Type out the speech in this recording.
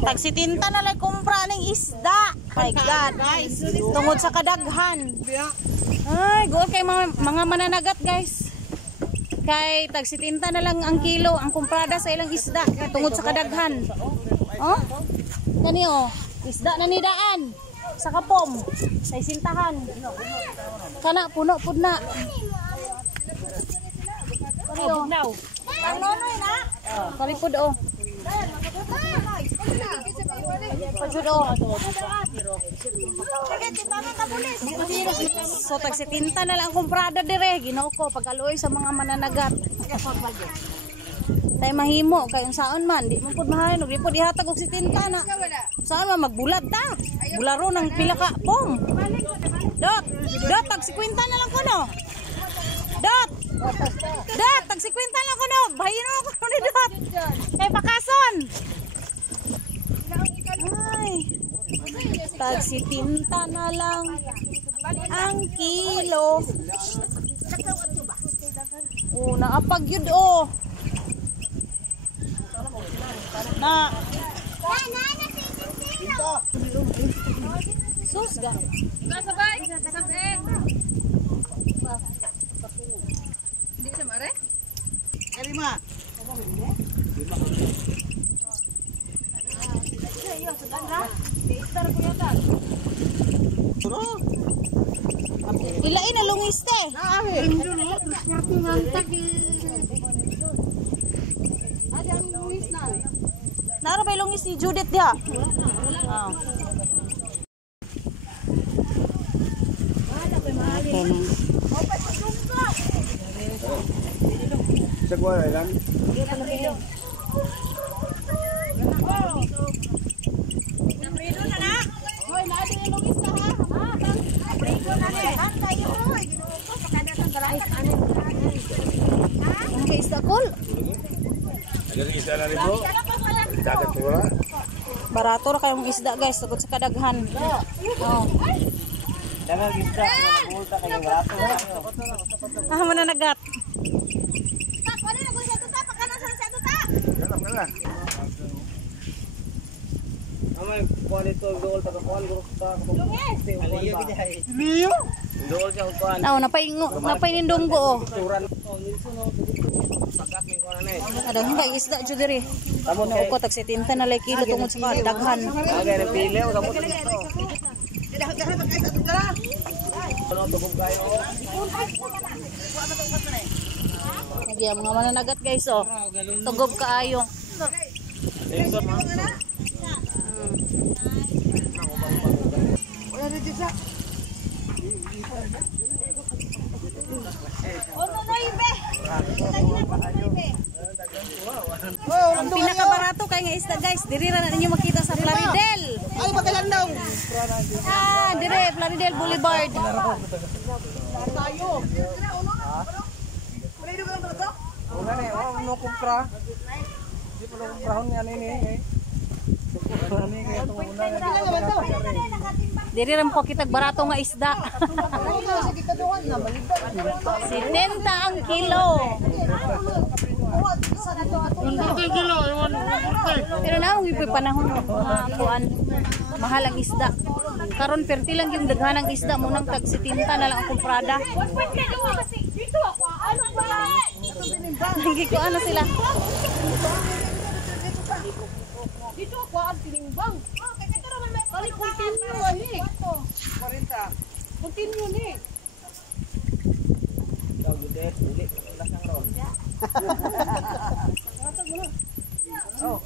Tagsitinta na lang kumpra ng isda. My God. Tungod sa kadaghan. Ay, gool kay mga mananagat guys. Kay tagsitinta na lang ang kilo ang kumprada sa ilang isda. Kay tungod sa kadaghan. Oh? Kani oh. Isda na nidaan. Sa kapom. Sa isintahan. Kana puno pud na. Kani oh. Ang nonoy na. Palipod oh. So tagsitinta na lang kumprada dire Ginoo ko pag-aloy sa mga mananagat. Tay mahimo kay unsaon man di man pud mahayon di pud ihatag og sitinta na. Saan man magbulat ta? Bularo ng pila ka pom. Dot tag 50 na lang kuno. Dot tag 50 lang kuno. Bahin mo ko ni Dot. Kay pakason. Ay. Tagsitinta na lang ang kilo. Oh, naapag yun oh. Na. Sus ga. Sabay. Hindi siya mare? Erima. Ilain na lungis te. Naro ba lungis ni Judith dia? Ah. Sagwa lang. Barato ra kayong isda guys, tugod sa kadaghan. Oh. Dagang isda, multa kay barato. Ah, mananagat. Amay kuan ito dool taga kuan guro ta. Aliyo gid ay. Aliyo. Dool sa kuan. Aw, napainindunggo oh. Turan. Sagat ning kuan ani. Ada hingga isda jud diri. Tamo ko tag 70 na lay kilo tungod sa daghan. Agay na pili o gamot dito. Dahan magkais ato dala. Ano tugog kayo? Lagi mga mananagat guys oh. Tugob kaayo. Ang pinakabarato kay nga isda guys, diri ra na ninyo makita sa Plaridel. Ay magalandong. Ah, dire Plaridel Boulevard. Tayo. Pwede ko lang to? Una ni, no kumpra. Di pa lang kumprahon nga ni. Diri ram po kitag barato nga isda. 70 ang kilo. Pero na ang ipoy panahon kuan mahal ang isda. Karon perti lang yung daghanang isda mo nang tag 70 na lang ang kumprada. Dito ako ano ba? Lagi ko ano sila. Dito ako ang tinimbang. Balik continue ni. 40. Continue ni. Daw yudet, ulit lang ron. Oh.